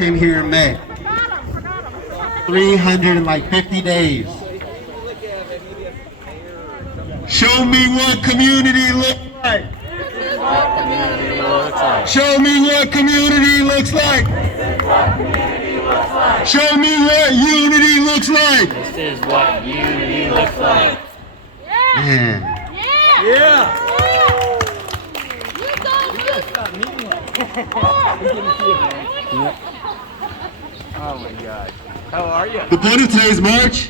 came here in May. 350 days. Show me what community looks like. Show me what community looks like. Show me what unity looks like. This is what unity looks like. Man. Yeah. Oh my God. How are you? The point of today's march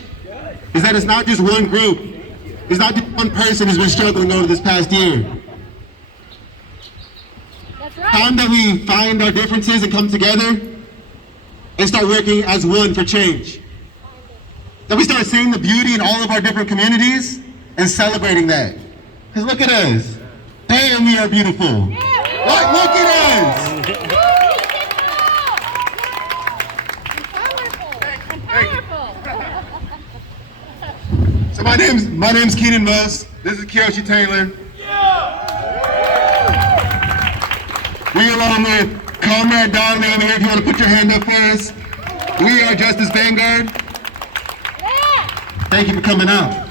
is that it's not just one group. It's not just one person who's been struggling over this past year. That's right. Time that we find our differences and come together and start working as one for change. That we start seeing the beauty in all of our different communities and celebrating that. Because look at us. Damn, we are beautiful. Look at us. So my name's Keenan Moss. This is Kiyoshi Taylor. We along with Comrade Donnelly over here, if you want to put your hand up for us. We are Justice Vanguard. Thank you for coming out.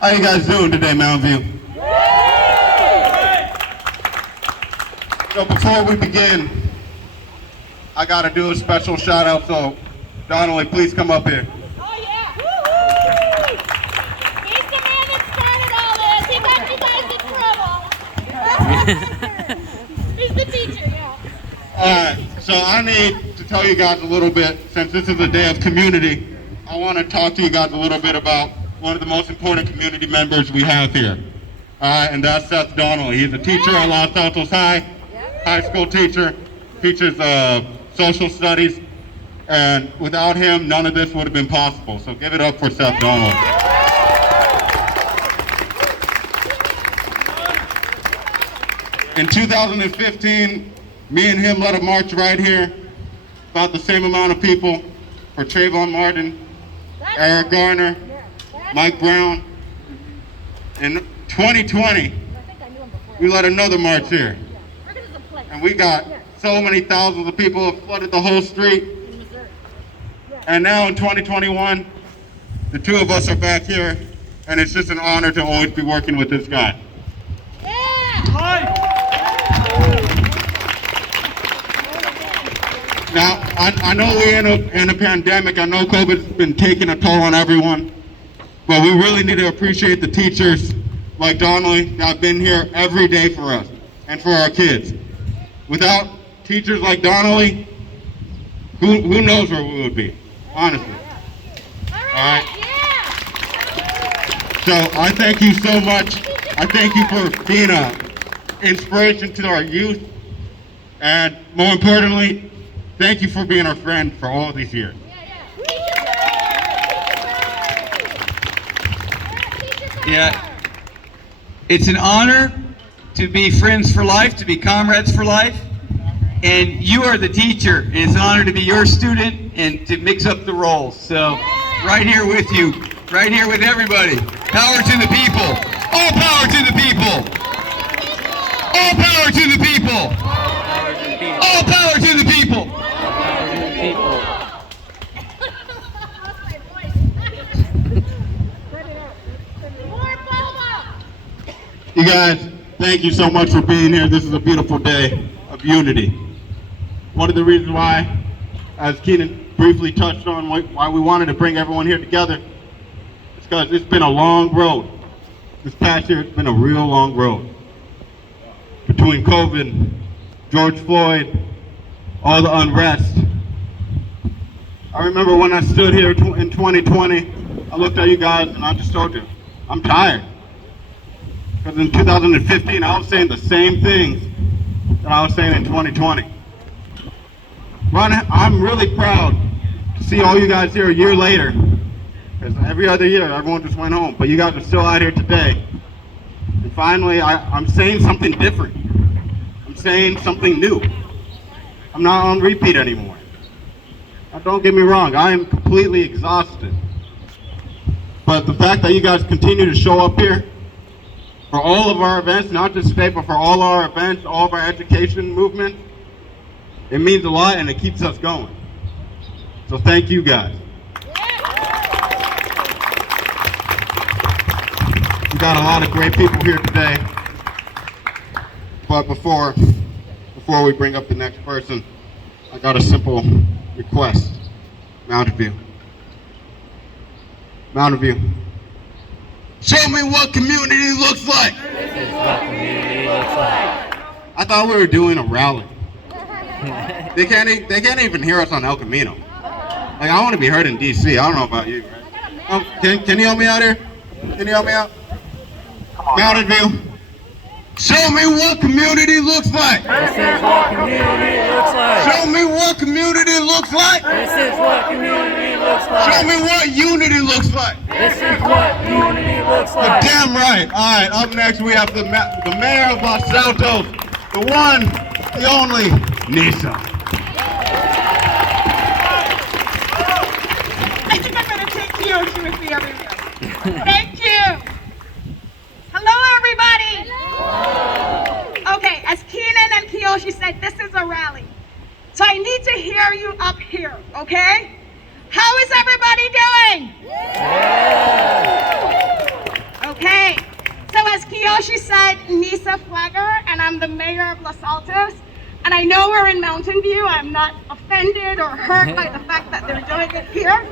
How you guys doing today, Mountain View? So before we begin, I gotta do a special shout out, so Donnelly, please come up here. Oh yeah! Woo-hoo! He's the man that started all this. He got you guys in trouble. He's the teacher, yeah. Alright, so I need to tell you guys a little bit, since this is a day of community, I want to talk to you guys a little bit about one of the most important community members we have here. Alright, and that's Seth Donnelly. He's a teacher at Los Altos High school teacher, teaches social studies, and without him, none of this would have been possible. So give it up for Seth Donnelly. In 2015, me and him led a march right here, about the same amount of people, for Trayvon Martin, Eric Garner, Mike Brown. In 2020, we led another march here. And we got so many thousands of people have flooded the whole street. And now in 2021, the two of us are back here, and it's just an honor to always be working with this guy. Now, I know we're in a pandemic. I know COVID's been taking a toll on everyone, but we really need to appreciate the teachers like Donnelly that have been here every day for us and for our kids. Without teachers like Donnelly, who knows where we would be, honestly. All right. So I thank you so much. I thank you for being an inspiration to our youth, and more importantly, thank you for being our friend for all of these years. Yeah, it's an honor to be friends for life, to be comrades for life, and you are the teacher, and it's an honor to be your student and to mix up the roles. So, right here with you, right here with everybody. Power to the people. All power to the people. All power to the people. All power to the people. You guys, thank you so much for being here. This is a beautiful day of unity. One of the reasons why, as Keenan briefly touched on, why we wanted to bring everyone here together is because it's been a long road. This past year, it's been a real long road. Between COVID, George Floyd, all the unrest. I remember when I stood here in 2020, I looked at you guys and I just told you, I'm tired. Because in 2015, I was saying the same things that I was saying in 2020. I'm really proud to see all you guys here a year later. Because every other year, everyone just went home. But you guys are still out here today. And finally, I'm saying something different. I'm saying something new. I'm not on repeat anymore. Now, don't get me wrong, I am completely exhausted. But the fact that you guys continue to show up here for all of our events, not just today, but for all our events, all of our education movement. It means a lot and it keeps us going. So thank you guys. We got a lot of great people here today. But before we bring up the next person, I got a simple request. Mountain View. Mountain View. Show me what community looks like. This is what community looks like. I thought we were doing a rally. They can't even hear us on El Camino. Like, I want to be heard in DC. I don't know about you. Can you help me out here? Can you help me out? Mountain View. Show me what community looks like. This is what community looks like. Show me what community looks like. This is what community looks Show like. me what unity looks like. This is what unity looks You're like. damn right. All right, up next we have the mayor of Los Altos, the one, the only, Nisa. I think I'm going to take Kiyoshi with me everywhere. Thank you. Hello, everybody. Okay, as Keenan and Kiyoshi said, this is a rally. So I need to hear you up here, okay? How is everybody doing? Okay, so as Kiyoshi said, Nisa Flagger, and I'm the mayor of Los Altos. And I know we're in Mountain View. I'm not offended or hurt by the fact that they're doing it here,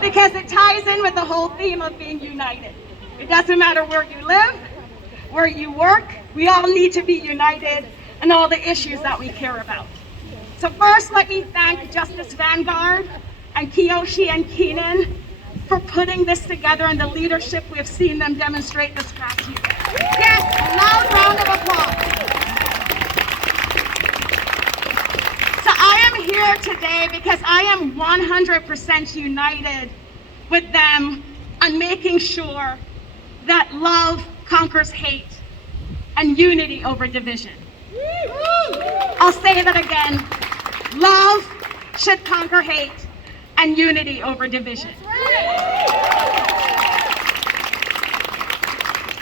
because it ties in with the whole theme of being united. It doesn't matter where you live, where you work, we all need to be united in all the issues that we care about. So first, let me thank Justice Vanguard and Kiyoshi and Keenan for putting this together and the leadership we have seen them demonstrate this past year. Yes, a loud round of applause. So I am here today because I am 100% united with them on making sure that love conquers hate and unity over division. I'll say that again. Love should conquer hate and unity over division.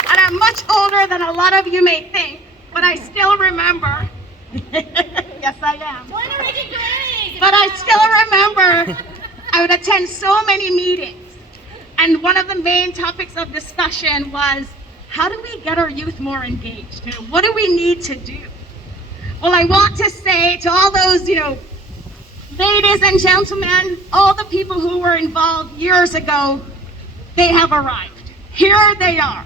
And I'm much older than a lot of you may think, but I still remember. Yes, I am. But I still remember I would attend so many meetings, and one of the main topics of discussion was, how do we get our youth more engaged? You know, what do we need to do? Well, I want to say to all those, ladies and gentlemen, all the people who were involved years ago, they have arrived. Here they are.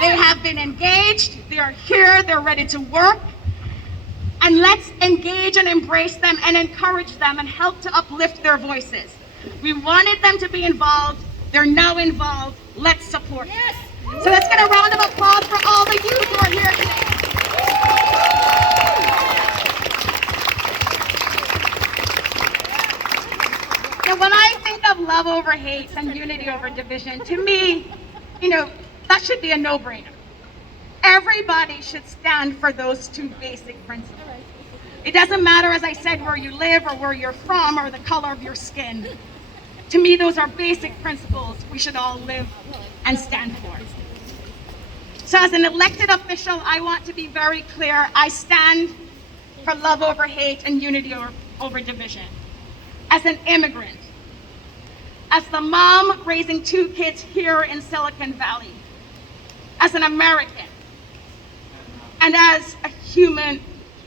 They have been engaged, they're here, they're ready to work. And let's engage and embrace them and encourage them and help to uplift their voices. We wanted them to be involved, they're now involved, let's support them. So let's get a round of applause for all the youth who are here today. Now, when I think of love over hate and unity over division, to me, that should be a no-brainer. Everybody should stand for those two basic principles. It doesn't matter, as I said, where you live or where you're from or the color of your skin. To me, those are basic principles we should all live and stand for. So as an elected official, I want to be very clear. I stand for love over hate and unity over division. As an immigrant, as the mom raising 2 kids here in Silicon Valley, as an American, and as a human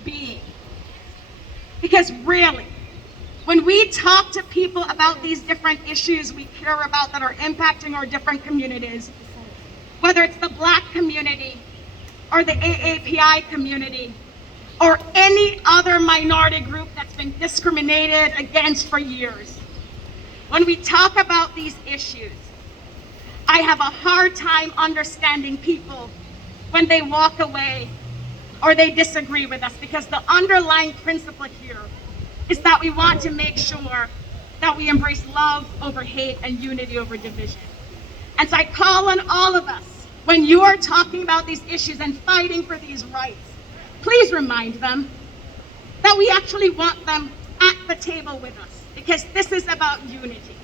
being. Because really, when we talk to people about these different issues we care about that are impacting our different communities, whether it's the Black community or the AAPI community or any other minority group that's been discriminated against for years, when we talk about these issues, I have a hard time understanding people when they walk away or they disagree with us, because the underlying principle here is that we want to make sure that we embrace love over hate and unity over division. And so I call on all of us, when you are talking about these issues and fighting for these rights, please remind them that we actually want them at the table with us, because this is about unity.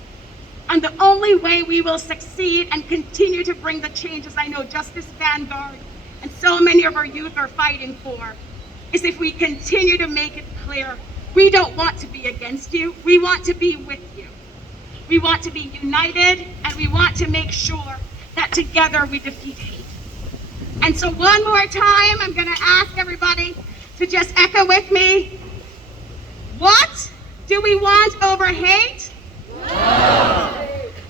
And the only way we will succeed and continue to bring the changes I know Justice Vanguard so many of our youth are fighting for is if we continue to make it clear, we don't want to be against you, we want to be with you. We want to be united, and we want to make sure that together we defeat hate. And so one more time, I'm gonna ask everybody to just echo with me. What do we want over hate? Love.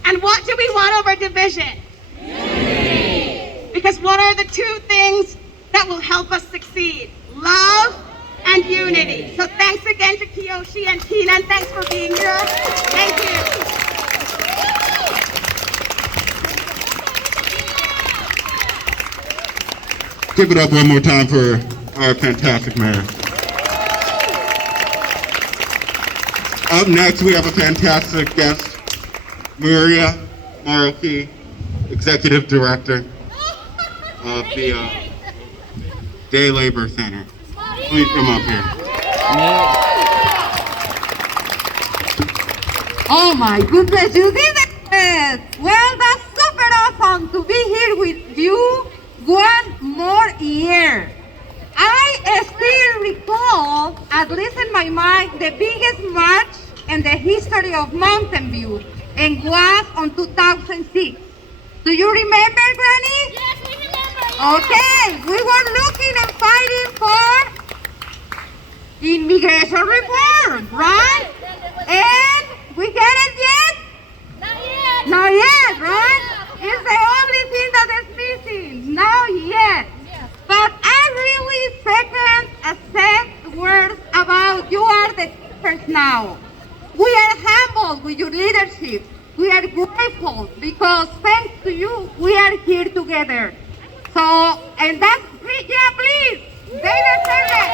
And what do we want over division? Unity. Because what are the two things that will help us succeed? Love and unity. So thanks again to Kiyoshi and Keenan. Thanks for being here. Thank you. Give it up one more time for our fantastic mayor. Up next, we have a fantastic guest, Maria Maruki, Executive Director of the Day Labor Center. Please come up here. Oh my goodness, you did it! Well, that's super awesome to be here with you one more year. I still recall, at least in my mind, the biggest march in the history of Mountain View, and was on 2006. Do you remember, Granny? Yes, we remember. Okay, we were looking and fighting for immigration reform, right? And we get it yet? Not yet. Not yet, right? It's the only thing that is missing. Not yet. Yes. But I really accept words about you are the teachers now. We are humbled with your leadership. We are grateful because thanks to you, we are here together. So, and that's, yeah, please. They deserve it.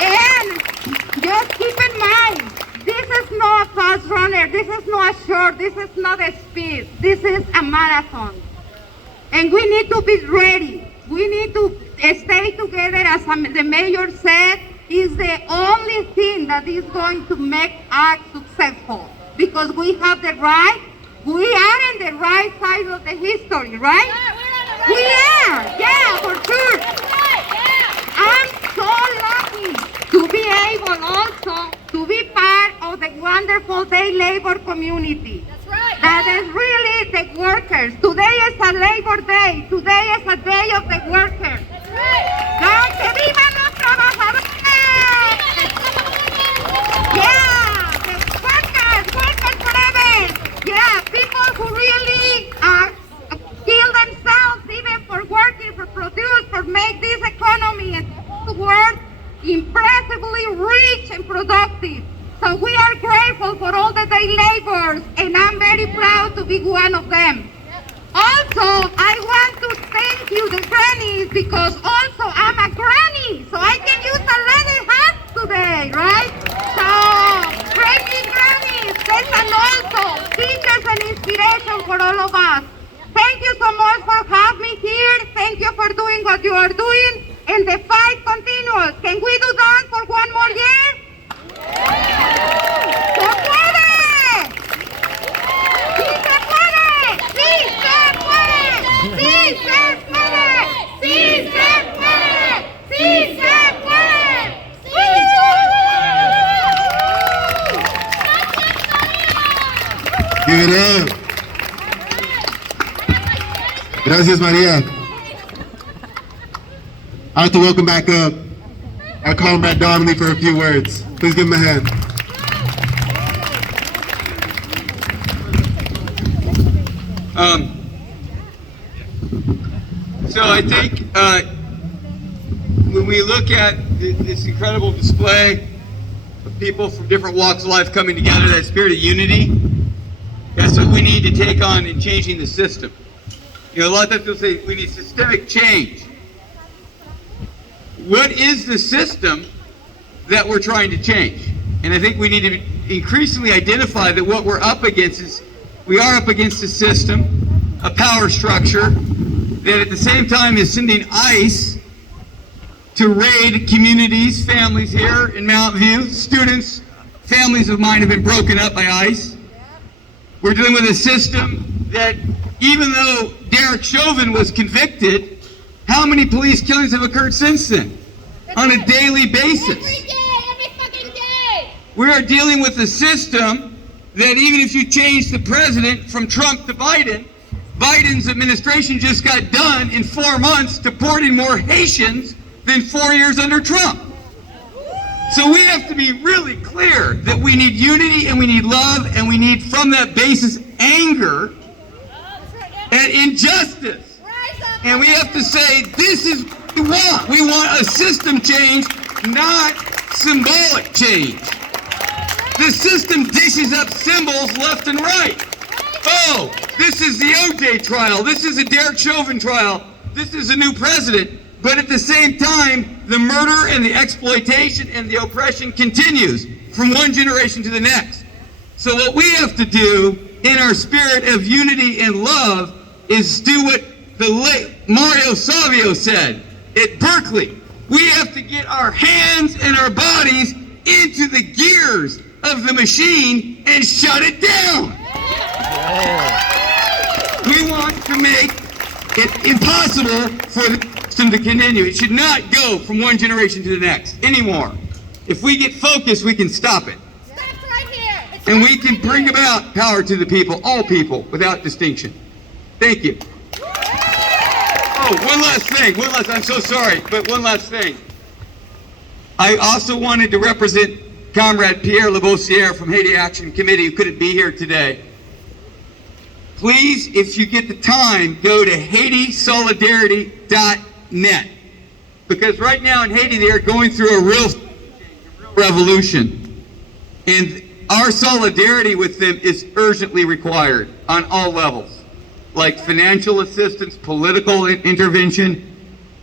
And just keep in mind, this is not a fast runner, this is not a short, this is not a speed, this is a marathon. And we need to be ready. We need to stay together, as the mayor said, is the only thing that is going to make us successful. Because we have the right, we are in the right side of the history, right? Yeah, we're on the right We are, yeah, for sure. That's right, yeah. I'm so lucky to be able also to be part of the wonderful day labor community. That's right. That is really the workers. Today is a Labor Day. Today is a day of the workers. That's right. ¡Que vivan los trabajadores! Yeah, the workers forever. Yeah, people who really kill themselves even for working, for produce, for make this economy and the world impressively rich and productive. So we are grateful for all the day laborers, and I'm very proud to be one of them. Also, I want to thank you, the grannies, because also I'm a granny, so I can use a lady hat today, right? So, great big grannies, and also teachers and inspiration for all of us. Thank you so much for having me here. Thank you for doing what you are doing, and the fight continues. Can we do that for one more year? ¡Se puede! ¡Sí se puede! ¡Sí se puede! ¡Sí se puede! ¡Sí se puede! ¡Sí se puede! Give it up. Gracias, Maria. I'd like to welcome back up our comrade Donnelly for a few words. Please give him a hand. So I think when we look at this incredible display of people from different walks of life coming together, that spirit of unity, that's what we need to take on in changing the system. You know, a lot of times people say we need systemic change. What is the system that we're trying to change? And I think we need to increasingly identify that what we're up against is, we are up against a system, a power structure, that at the same time is sending ICE to raid communities, families here in Mountain View. Students, families of mine have been broken up by ICE. We're dealing with a system that, even though Derek Chauvin was convicted, how many police killings have occurred since then? On a daily basis. Every day, every fucking day. We are dealing with a system that even if you change the president from Trump to Biden, Biden's administration just got done in 4 months deporting more Haitians than 4 years under Trump. So we have to be really clear that we need unity and we need love and we need from that basis anger and injustice. Rise up. And we have to say this is what we want. We want a system change, not symbolic change. The system dishes up symbols left and right. Oh, this is the OJ trial. This is a Derek Chauvin trial. This is a new president. But at the same time, the murder and the exploitation and the oppression continues from one generation to the next. So what we have to do in our spirit of unity and love is do what the late Mario Savio said at Berkeley. We have to get our hands and our bodies into the gears of the machine and shut it down. We want to make it impossible for the system to continue. It should not go from one generation to the next anymore. If we get focused, we can stop it. Stop right here. It's And we right can bring here. about power to the people, all people, without distinction. Thank you. Oh, one last thing. I'm so sorry, but one last thing. I also wanted to represent Comrade Pierre Lavoisier from Haiti Action Committee, who couldn't be here today. Please, if you get the time, go to HaitiSolidarity.net. Because right now in Haiti, they are going through a real revolution. And our solidarity with them is urgently required on all levels, like financial assistance, political intervention.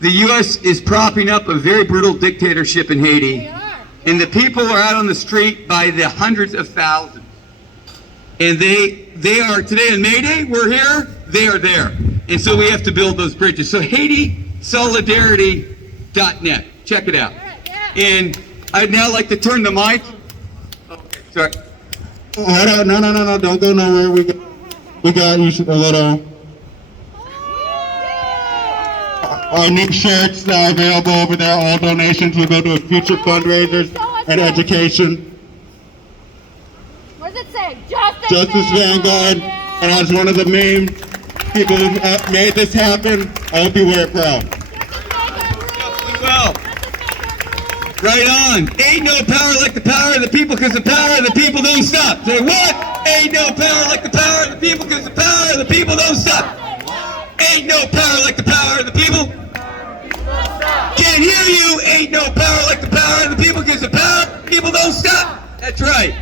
The U.S. is propping up a very brutal dictatorship in Haiti. They are. And the people are out on the street by the hundreds of thousands. And they are, today on May Day, we're here, they are there. And so we have to build those bridges. So HaitiSolidarity.net, check it out. All right, yeah. And I'd now like to turn the mic. Okay, sorry. Hold on, no, don't go nowhere. We got you a little. Our new shirts are available over there. All donations will go to future fundraisers and education. What does it say? Justice Vanguard, and as one of the main people who made this happen, I hope you wear it proud. Well, right on. Ain't no power like the power of the people, because the power of the people don't stop. Say what? Ain't no power like the power of the people, because the power of the people don't stop. Ain't no power like the power of the people. Can't hear you. Ain't no power like the power of the people, because the power of the people don't stop. That's right.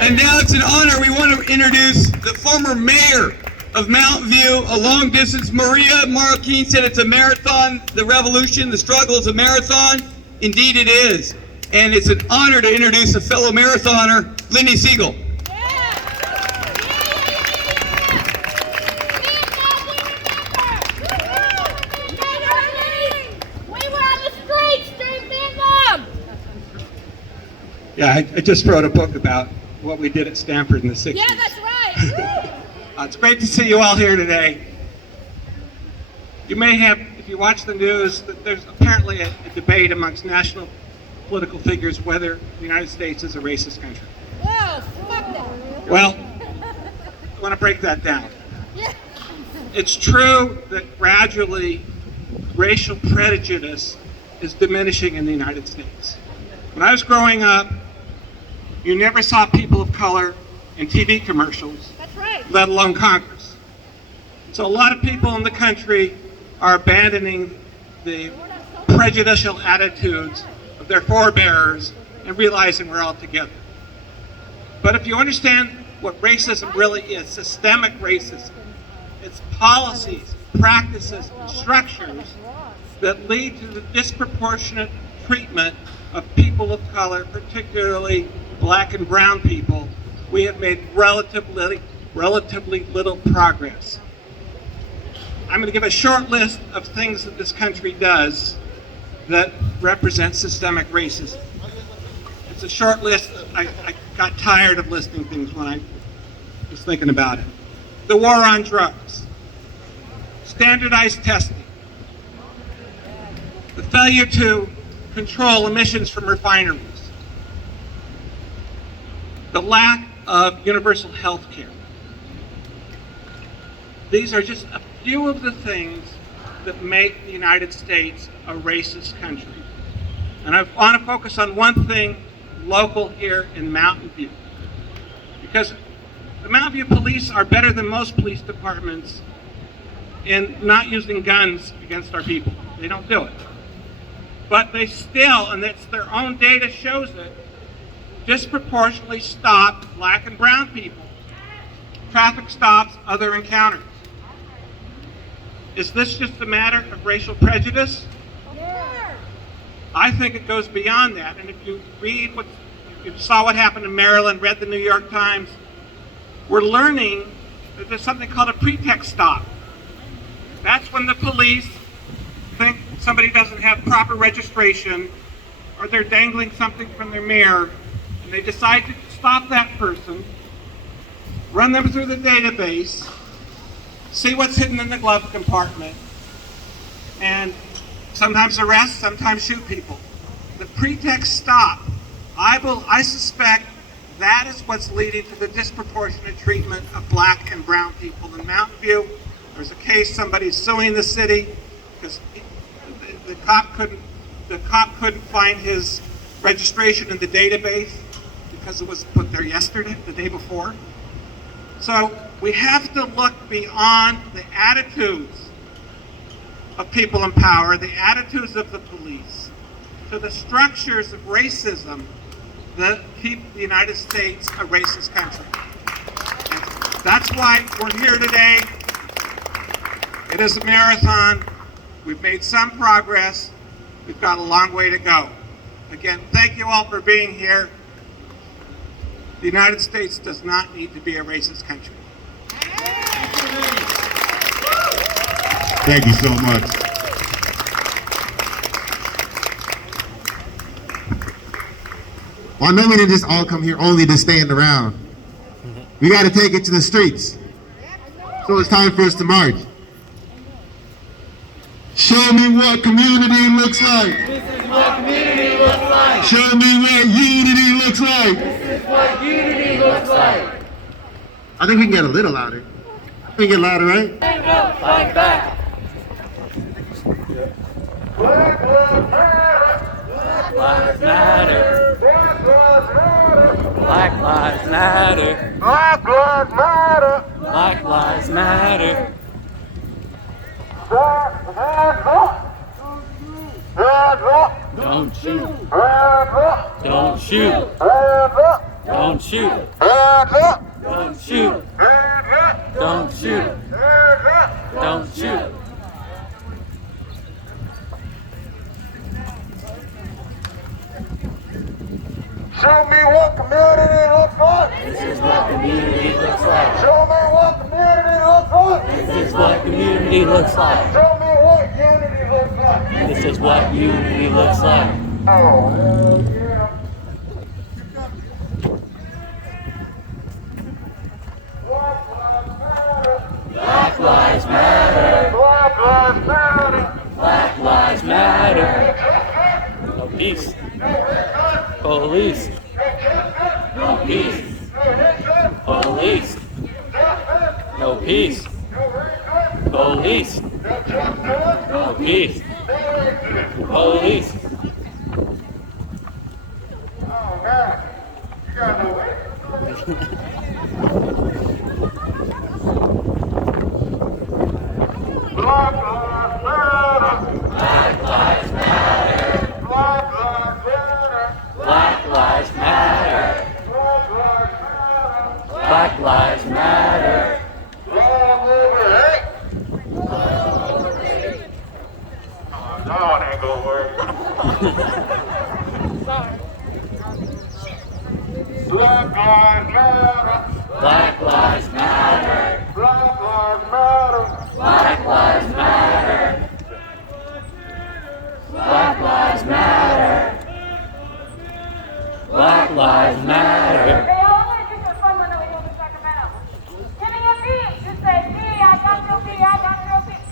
And now it's an honor. We want to introduce the former mayor of Mountain View, a long distance. Maria Marroquin said it's a marathon. The revolution, the struggle is a marathon. Indeed it is. And it's an honor to introduce a fellow marathoner, Lindy Siegel. Yeah, I just wrote a book about what we did at Stanford in the 60s. Yeah, that's right. It's great to see you all here today. You may have, if you watch the news, that there's apparently a debate amongst national political figures whether the United States is a racist country. Whoa, fuck that. Well, I want to break that down. Yeah. It's true that gradually racial prejudice is diminishing in the United States. When I was growing up, you never saw people of color in TV commercials, That's right. let alone Congress. So a lot of people in the country are abandoning the prejudicial attitudes of their forebears and realizing we're all together. But if you understand what racism really is, systemic racism, it's policies, practices, and structures that lead to the disproportionate treatment of people of color, particularly black and brown people, we have made relatively little progress. I'm going to give a short list of things that this country does that represent systemic racism. It's a short list. I got tired of listing things when I was thinking about it. The war on drugs. standardized testing, the failure to control emissions from refineries, the lack of universal health care. These are just a few of the things that make the United States a racist country. And I want to focus on one thing local here in Mountain View. Because the Mountain View police are better than most police departments in not using guns against our people. They don't do it. But they still, and it's their own data shows it, disproportionately stop black and brown people. Traffic stops, other encounters. Is this just a matter of racial prejudice? I think it goes beyond that. And if you read if you saw what happened in Maryland, read the New York Times, we're learning that there's something called a pretext stop. That's when the police think somebody doesn't have proper registration or they're dangling something from their mirror, and they decide to stop that person, run them through the database, see what's hidden in the glove compartment, and sometimes arrest, sometimes shoot people. The pretext stop, I suspect that is what's leading to the disproportionate treatment of black and brown people in Mountain View. There's a case, somebody's suing the city because the cop couldn't find his registration in the database because it was put there yesterday, the day before. So we have to look beyond the attitudes of people in power, the attitudes of the police, to the structures of racism that keep the United States a racist country. And that's why we're here today. It is a marathon. We've made some progress. We've got a long way to go. Again, thank you all for being here. The United States does not need to be a racist country. Thank you so much. Well, I know we didn't just all come here only to stand around. We got to take it to the streets. So it's time for us to march. Show me what community looks like. This is what community looks like. Show me what unity looks like. This is what unity looks like. I think we can get a little louder. I think we can get louder, right? Stand up, fight back. Black lives matter. Black lives matter. Black lives matter. Black lives matter. Don't shoot. Don't shoot. Don't shoot. Don't shoot. Don't shoot. Don't shoot. Show me what community looks like. This is what community looks like. Show me what community looks like. This is what community looks like. Show me what unity looks like. This is what unity looks like. Oh, hell yeah. Black lives matter. Black lives matter. Black lives matter. No peace. Police. No peace. Police. No peace. Police. No peace. Police. Oh, man. You got no way. Black lives matter. Black lives matter. Black lives matter. Black lives matter. Black lives matter. Love over hate. Oh, no, it ain't gonna work. Black lives matter. Black lives matter. Black lives matter. Black lives matter. Black lives matter. Black lives matter. They always use the fun when they go to Sacramento. Give me a beat. You say, B, I got your beat, I got your beat.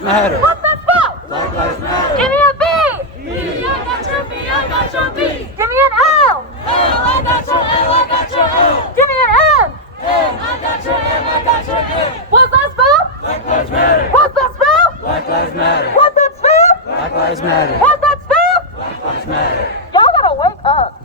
Lives Matter. What's that spell? Black Lives Matter. Give me a B. B, I got your B, I got your B. Give me an L. L, I got your L, I got your L. Give me an M. M, I got your M, I got your M. What's that spell? Black Lives Matter. What's that spell? Black Lives Matter. What's that spell? Black Lives Matter. What's that spell? Black Lives Matter. Y'all gotta wake up.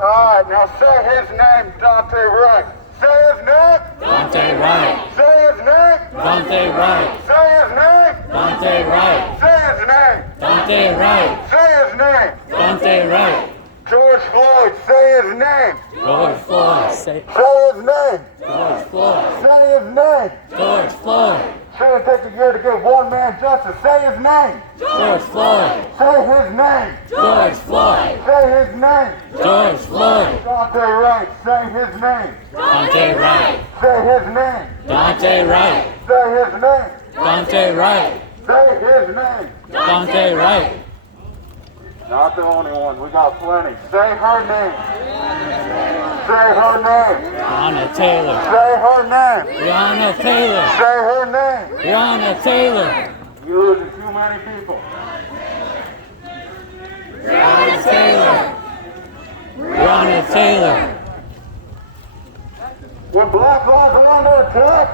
All right, now say his name, Dante Wright. Say his name. Dante Wright. Say his name. Dante Wright. Say his name. Dante Wright. Say his name. Dante Wright. Say his name. Dante Wright. George Floyd. Say his name. George Floyd. Say his name. George Floyd. Say his name. George Floyd. Shouldn't take a year to get one man justice. Say his name. George Floyd. Say his name. George Floyd. Say his name. George Floyd. Dante Wright. Say his name. Dante Wright. Say his name. Dante Wright. Say his name. Dante Wright. Say his name. Dante Wright. Not the only one. We got plenty. Say her name. Say her name. Breonna Taylor. Say her name. Breonna Taylor. Say her name. Breonna Taylor. You're losing too many people. Breonna Taylor. Breonna Taylor. When black lives are under attack.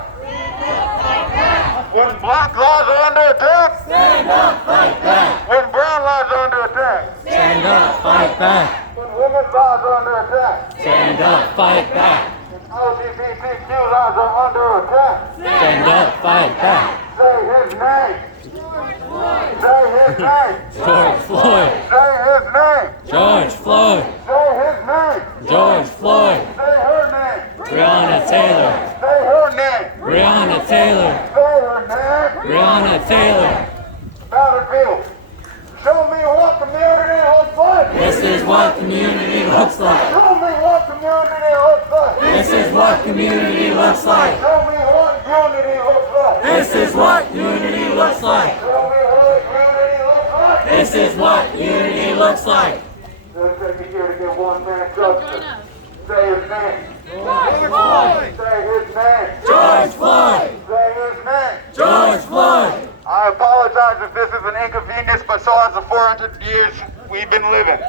When black lives are under attack. Stand up, fight back. When brown lives are under attack. Stand up, fight back. When women's lives are under attack. Stand up, fight back. LGBTQ lives are under attack. Stand up, fight back. Say his name. Say his name. George Floyd. Say his name. George Floyd. Say his name. George Floyd. Say her name. Breonna Taylor. Say her name. Breonna Taylor. Say her name. Breonna Taylor. Battlefield. Show me what community looks like. This is what community looks like. Show me what community looks like. This is what community looks like. Show me what unity looks like. This is what unity looks like. Show me what unity looks like. This is what unity looks like. Let's take a year to get one man justice. Say his name. George Floyd. Say his name. George Floyd. Say his name. George Floyd. I apologize if this is an inconvenience, but so has the 400 years we've been living. So,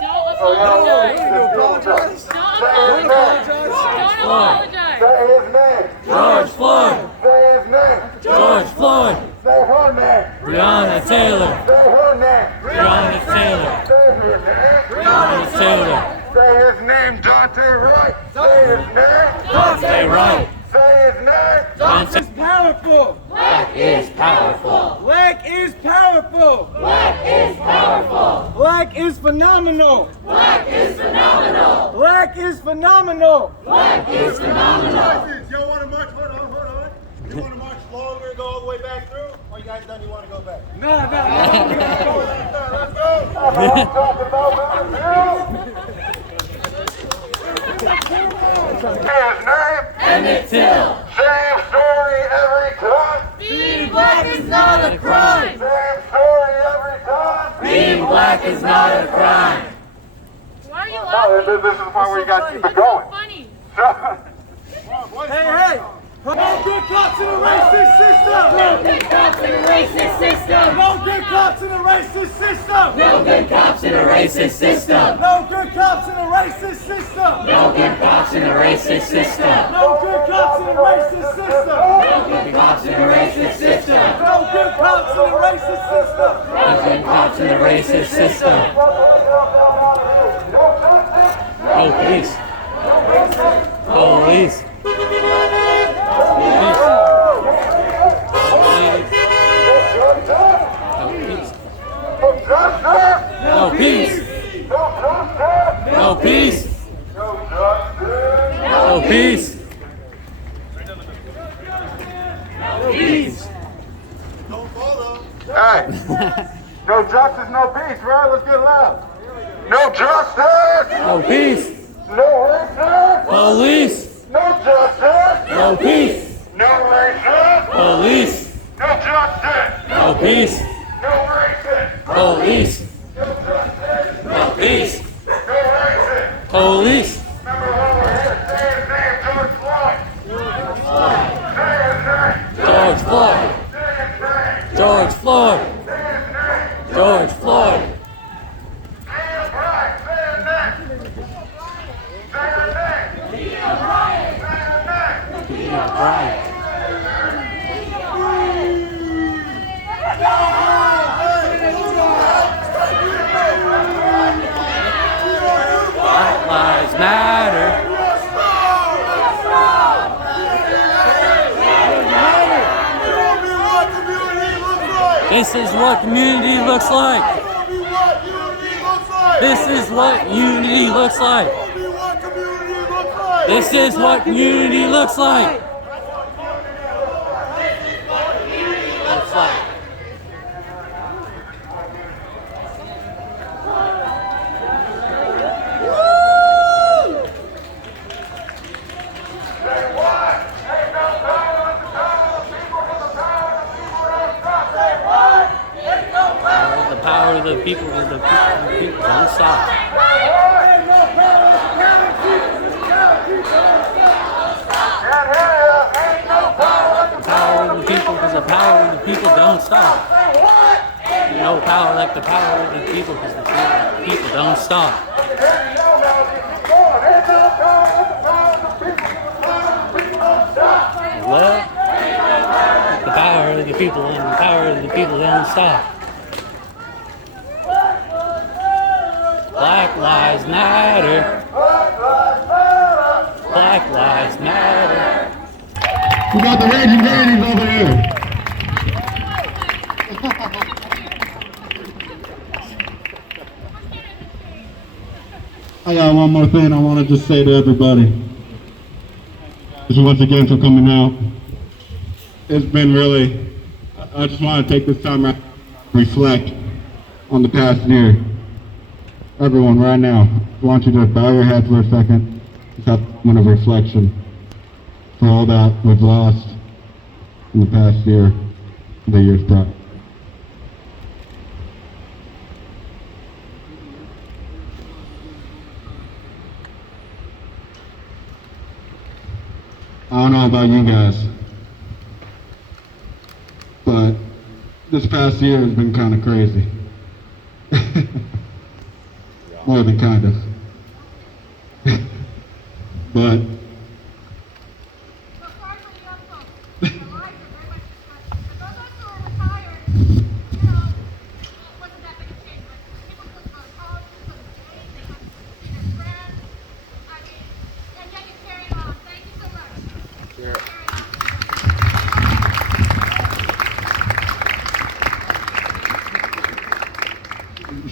you know, apologize. Say his name. Don't apologize. Say his name. George Floyd. Say his name. George Floyd. Say her name. Breonna Taylor. Say her name. Breonna Taylor. Say her name. Breonna Taylor. Say his name, Dante Wright. Say his name. Dante Wright. Say his name. Dante. Powerful! Black is powerful. Black is powerful! Black is powerful. Black is phenomenal! Black is phenomenal. Black is phenomenal! Black is phenomenal. Y'all want to march? Hold on. You want to march longer and go all the way back through? Or you guys done? You want to go back? No. Let's go. I'm talking about Battlefield. Say his name. Emmett Till. Same story every time. Being black is not a crime. Same story every time. Being black is not a crime. Why are you No, laughing? this is the part where you got to keep it going. Funny. Hey! No good cops in a racist system! No good cops in a racist system. No good cops in a racist system! No good cops in a racist system. No good cops in a racist system! No good cops in a racist system. No good cops in a racist system! No good cops in a racist system. No good cops in a racist system! No good cops in a racist system. No police. Police. No peace. No peace. No peace. No peace. Hey, no justice, no peace, right? Let's get loud. No justice, No peace. no racist, Police. no justice, No peace. no racist, Police. no justice, No peace. no racist, Police. no justice, No peace. no racist. Police. Remember when we're here, say his name, George Floyd. Say his name. George George Floyd. George Floyd. Black Lives Matter. This is what community looks like. This is what unity looks like. This is what community looks like. Looks like. The power of the people, the people don't stop. The power of the people, because the power of the people don't stop. No power like the power of the people, because the people don't stop. What? The power of the people, and the power of the people don't stop. Black Lives Matter. Black Lives Matter. We got the Raging Grannies over here. I got one more thing I want to just say to everybody. Just once again for coming out. It's been really, I just want to take this time to reflect on the past year. Everyone, right now, I want you to bow your head for a second. Just have a moment of reflection for all that we've lost in the past year, the years prior. I don't know about you guys, but this past year has been kind of crazy. More than kind of. But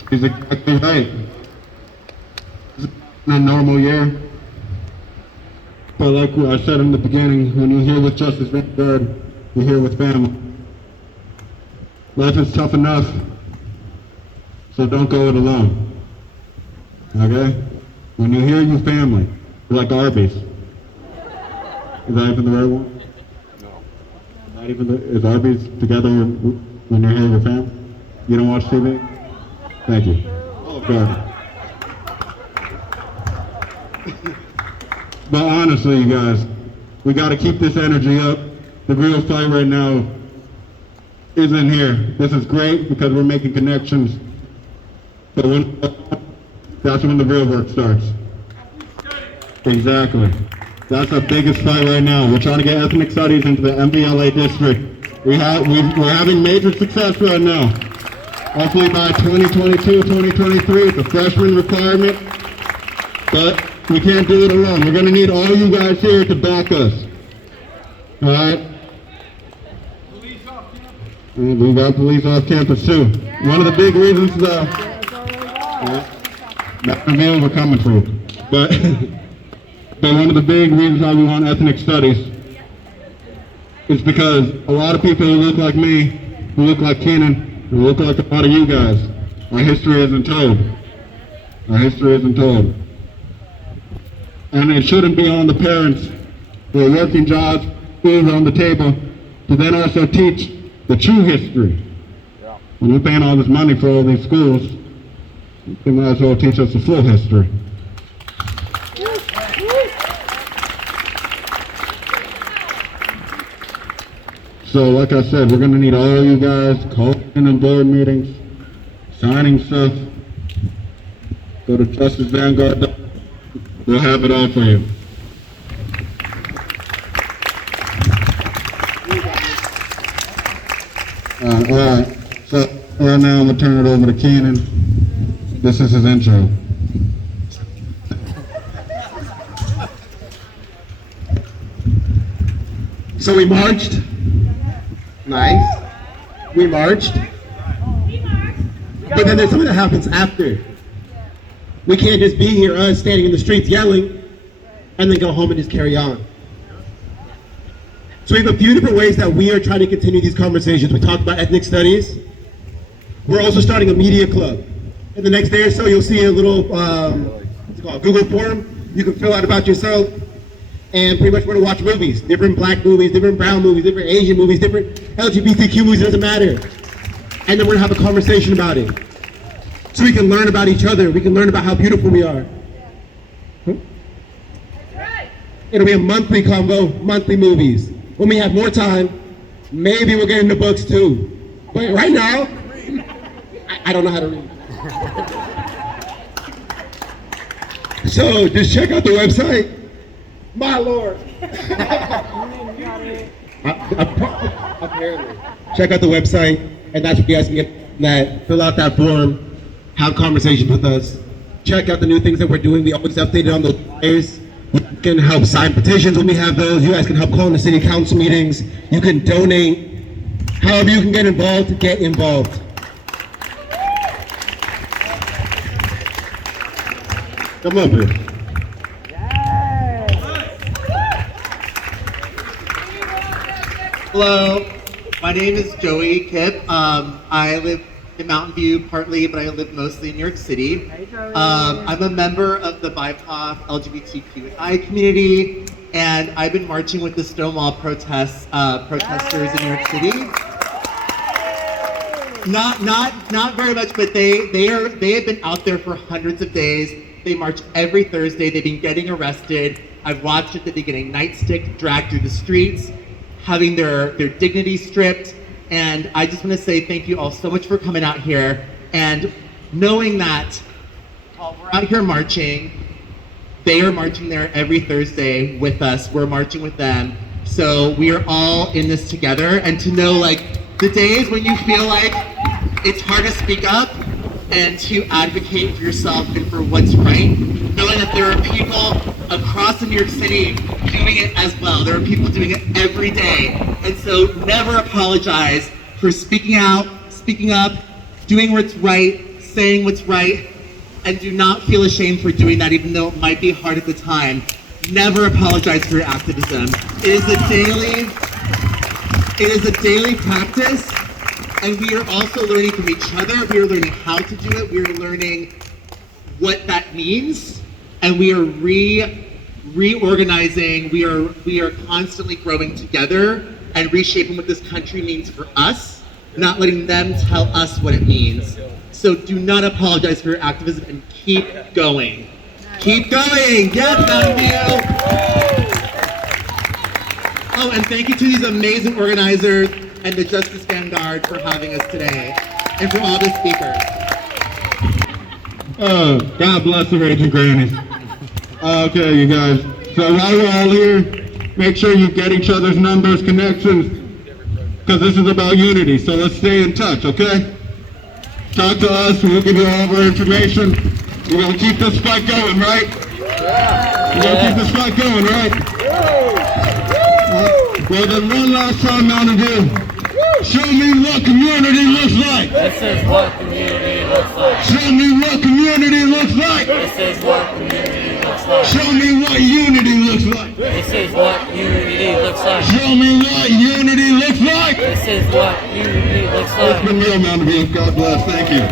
she's exactly right. It's been a normal year. But like I said in the beginning, when you're here with Justice Vanguard, you're here with family. Life is tough enough, so don't go it alone. Okay? When you're here, you're family. You're like Arby's. Is that even the right one? No. Not even is Arby's together when you're here with family? You don't watch TV? Thank you. Oh, God. But honestly, you guys, we got to keep this energy up. The real fight right now isn't here. This is great because we're making connections. But that's when the real work starts. Exactly. That's our biggest fight right now. We're trying to get ethnic studies into the MBLA district. We're having major success right now. Hopefully by 2022, 2023, it's a freshman requirement. But we can't do it alone. We're going to need all you guys here to back us. All right? We got police off campus too. One of the big reasons, that's where we're coming from. But one of the big reasons why we want ethnic studies is because a lot of people who look like me, who look like Kenan, who look like a lot of you guys, our history isn't told. Our history isn't told. And it shouldn't be on the parents who are working jobs, food on the table, to then also teach the true history. When we're paying all this money for all these schools, they might as well teach us the full history. So like I said, we're gonna need all you guys calling in board meetings, signing stuff. Go to Justice Vanguard. We'll have it all for you. All right. So right now I'm gonna turn it over to Keenan. This is his intro. So we marched. Nice. We marched. But then there's something that happens after. We can't just be here, us standing in the streets yelling, and then go home and just carry on. So we have a few different ways that we are trying to continue these conversations. We talked about ethnic studies. We're also starting a media club. In the next day or so, you'll see a little, what's it called, Google form. You can fill out about yourself. And pretty much we're gonna watch movies, different black movies, different brown movies, different Asian movies, different LGBTQ movies, it doesn't matter. And then we're gonna have a conversation about it. So we can learn about each other, we can learn about how beautiful we are. It'll be a monthly convo, monthly movies. When we have more time, maybe we'll get into books too. But right now, I don't know how to read. So just check out the website. My Lord. Apparently. Check out the website, and that's where you guys can get that, fill out that form, have conversations with us. Check out the new things that we're doing. We always update it on those flyers. You can help sign petitions when we have those. You guys can help call in the city council meetings. You can donate. However you can get involved, get involved. Come up here. Hello, my name is Joey Kipp. I live in Mountain View partly, but I live mostly in New York City. I'm a member of the BIPOC LGBTQI community, and I've been marching with the Stonewall protesters in New York City. Not very much, but they have been out there for hundreds of days. They march every Thursday. They've been getting arrested. I've watched it. They've been getting nightstick dragged through the streets, having their dignity stripped. And I just want to say thank you all so much for coming out here and knowing that while we're out here marching, they are marching there every Thursday with us. We're marching with them. So we are all in this together. And to know, like, the days when you feel like it's hard to speak up and to advocate for yourself and for what's right, knowing that there are people across New York City doing it as well. There are people doing it every day. And so never apologize for speaking out, speaking up, doing what's right, saying what's right, and do not feel ashamed for doing that, even though it might be hard at the time. Never apologize for your activism. It is a daily practice, and we are also learning from each other. We are learning how to do it. We are learning what that means, and we are reorganizing. We are constantly growing together and reshaping what this country means for us, not letting them tell us what it means. So do not apologize for your activism and keep going. Keep going. Yes, Mountain View. Oh, and thank you to these amazing organizers and the Justice Vanguard for having us today, and for all the speakers. Oh, God bless the Raging Grannies. Okay, you guys. So while we're all here, make sure you get each other's numbers, connections, because this is about unity. So let's stay in touch, okay? Talk to us. We'll give you all of our information. We're going to keep this fight going, right? We're going to keep this fight going, right? Well, then one last time, Mountain View. Show me what community looks like. This is what community looks like. Show me what community looks like. This is what community looks like. Show me what unity looks like. This is what unity looks like. Show me what unity looks like. This is what unity looks like. It's been real, Mountain View. God bless. Thank you.